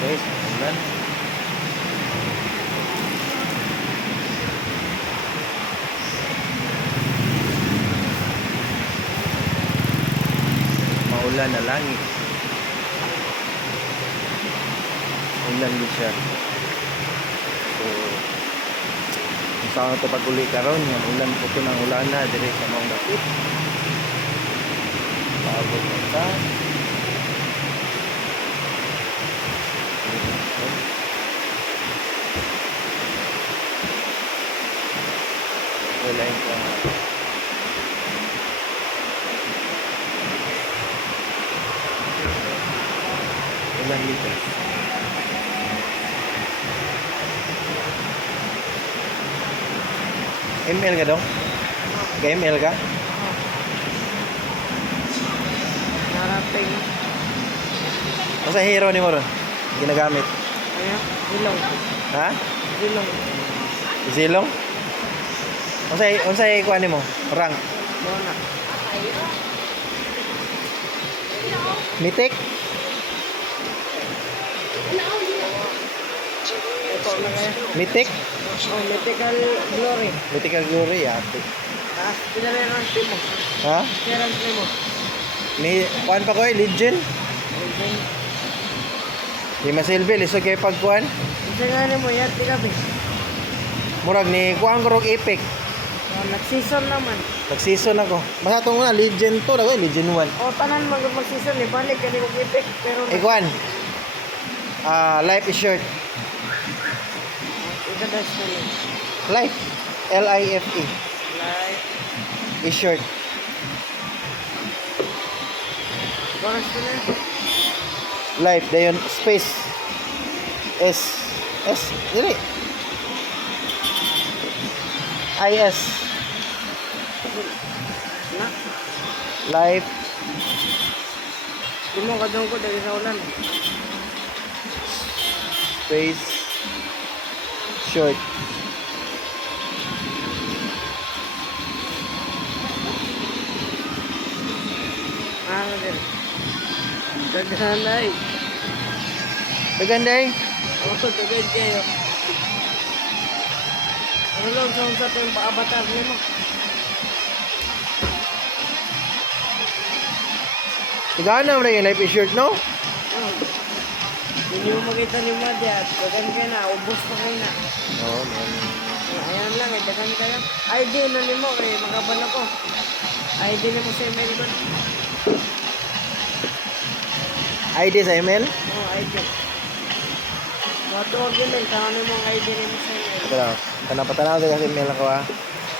Guys, ulan. Maulan na langit. Ulan din siya. So, kung saan ito pag-uli karon yan, ulan po ito ng ulan na dire sa mga dakit. Pagod na ito. Wala yung ulan dito. ML ka dong? Ka-ML ka? Narating. Masa hero ni mo ron? Ginagamit? Ayan, ilong. Ha? Ilong. Zilong? Unsay kuan nimo? Rank? Bona. Mitik? Ito na kaya. Mitik? Oh, mythical glory. Mythical Glory ate. Ah, pila na yung team mo. Ha? Kaya ang team mo. Ni kuan pa ko Legend? Di masilbi lisod kay pagkuan. Isa nga ni mo, yan, tigabi. Murag ni kuan ko Epic. Oh, nag-season naman. Nag-season ako. Basta itong una, Legend 2 na ko, Legend 1. O, tanan mag-season, balik ka ni mag-epic. Pero, Kuan. Life is short. ikadas na ni. Life. L-I-F-E. Life. Is short. Bonus ko na. Life. Dayon, space. S. S. Dili. I-S. Na. Life. Di mo kadong ko dahil sa ulan. Space. Short. Ano din. Daghan na eh. Maganda eh. Oo, daghan kayo. Ano lang sa itong avatar niyo mo? Tigaan na mo na yung life is short, no? Hindi mo makita ni Madya at daghan ka na, ubos pa kayo na. Oo, man. Ayan lang, daghan ka na. ID na ni mo, kaya makabala ko. ID na mo sa email ko. ID sa email? Oo, ID. Wato ang email, kano mo ang ID ni mo sa email. Ito lang. Tanapatanaw sa email ako ha.